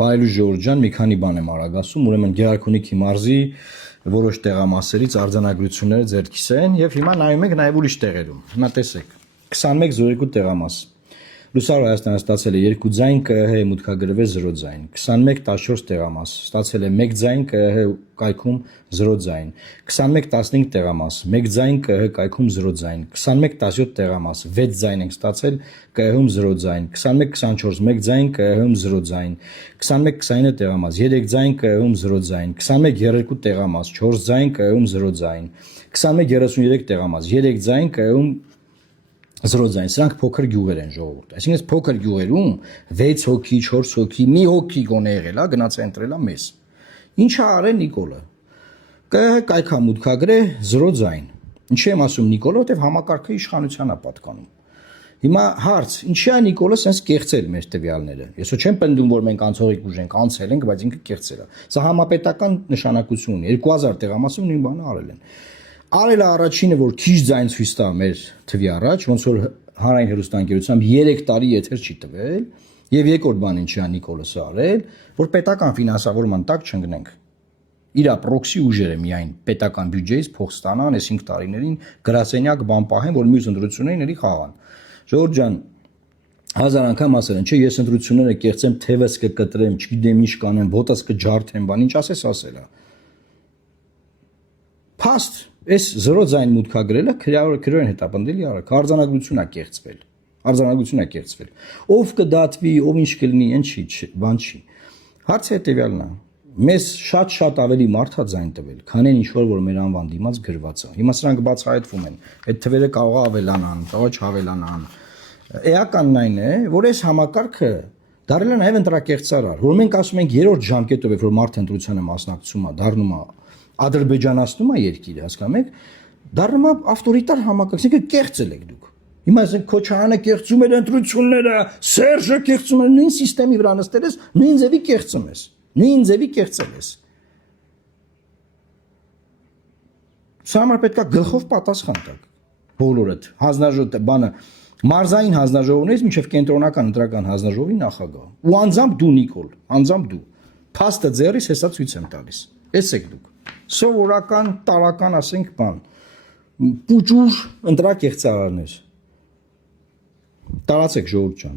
Բայլու Ժորժ ջան, մի քանի բան եմ արագ ասում, ուրեմն Գեղարքունիքի մարզի որոշ տեղամասերից արձանագրությունները ձեռքիս են եւ հիմա նայում եք նաեւ ուրիշ տեղերում։ Հիմա տեսեք 2102 տեղամաս։ Լուսավոր Հայաստանը ստացել է 2 ձայն, ԿՀ մուտքագրվել 0 ձայն, 2114 տեղամաս, ստացել է 1 ձայն, ԿՀ կայքում 0 ձայն, 2115 տեղամաս, 1 ձայն, ԿՀ կայքում 0 ձայն, 2117 տեղամաս, 6 ձայն ենք ստացել, ԿՀ-ում 0 ձայն, 2124 1 ձայն, ԿՀ-ում 0 ձայն, 2129 տեղամաս, 3 ձայն, ԿՀ-ում 0 ձայն, 2132 տեղամաս, 4 ձայն, ԿՀ-ում 0 ձայն, 2133 տեղամաս, 3 ձայն, ԿՀ-ում 0 ձայն, սրանք փոքր գյուղեր են ժողովուրդ։ Այսինքն փոքր գյուղերում 6 հոգի, 4 հոգի, մի հոգի գոնե եղել է, գնաց ընտրել է մեզ։ Ինչ է արել Նիկոլը։ ԿՀ կայքա մուտքագրե 0 ձայն։ Ինչի եմ ասում Նիկոլը, որտեվ համակարգը իշխանության է պատկանում։ Հիմա հարց, ինչի է Նիկոլը sense կեղծել մեր տվյալները։ Ես չեմ պնդում, որ մենք անցողիկ ուժենք, անցել ենք, բայց ինքը կեղծել է։ Սա համապետական նշանակություն ունի։ 2000 տեղամասում նույն բանը արել են։ Արել է առաջինը, որ քիչ ձայն ցույց տա մեր թվի առաջ, ոնց որ հանրային հեռուստաընկերությամբ 3 տարի եթեր չի տվել, եւ երկրորդ բանը ինչի է Նիկոլոսը արել, որ պետական ֆինանսավորման տակ չընկնենք։ Իրա պրոքսի ուժերը միայն պետական բյուջեից փող ստանան այս 5 տարիներին գրասենյակ բան պահեն, որ մյուս ընտրությունների խաղան։ Ժորժ ջան, 1000 անգամ ասել են, չէ, ես ընտրությունները կեղծեմ, թևս կկտրեմ, չգիտեմ ինչ կանեմ, ոտս կջարդեմ, բան, ինչ ասես ասելա։ Փաստ, այս 0 ձայն մուտքագրելը քրեորեն հետապնդելի արագ, արձանագրություն է կեղծվել։ Արձանագրություն է կեղծվել։ Ով կդատվի, ով ինչ կլինի, այն չի, բան չի։ Հարցը հետեւյալն է։ Մեզ շատ ավելի մարդ է ձայն տվել, քան ինչ որ մեր անվան դիմաց գրված է։ Հիմա սրանք բացահայտվում են։ Այդ թվերը կարող է ավելանան, կարող չավելանան։ Էականն այն է, որ այս համակարգը դարել է նաև ընտրակեղծարար, որ մենք ասում ենք երրորդ ժամկետով, որ մարդ ընտրությանը մասնակցում է, դառնում է ադրբեջանացնում է երկիրը, հասկանում եք, դառնում է ավտորիտար համակարգ, այսինքն կեղծել եք դուք։ Հիմա ասենք Քոչարյանը կեղծում էր ընտրությունները, Սերժը կեղծում էր, նույն համակարգի վրա նստել ես, նույն ձևի կեղծում ես, նույն ձևի կեղծել ես։ Սա համար պետք է գլխով պատասխան տաք բոլորդ, հանձնաժողովը բանը մարզային հանձնաժողովներից մինչև կենտրոնական ընտրական հանձնաժողովի նախագահ։ Ու անձամբ դու Նիկոլ, անձամբ դու։ Փաստը ձեռիս հեսա ցույց եմ տալիս։ Էսեք դուք։ Սովորական, տարական, ասենք, բան, պուճուր ընտրակեղծարարներ։ Տարածեք ժողովուրդ ջան։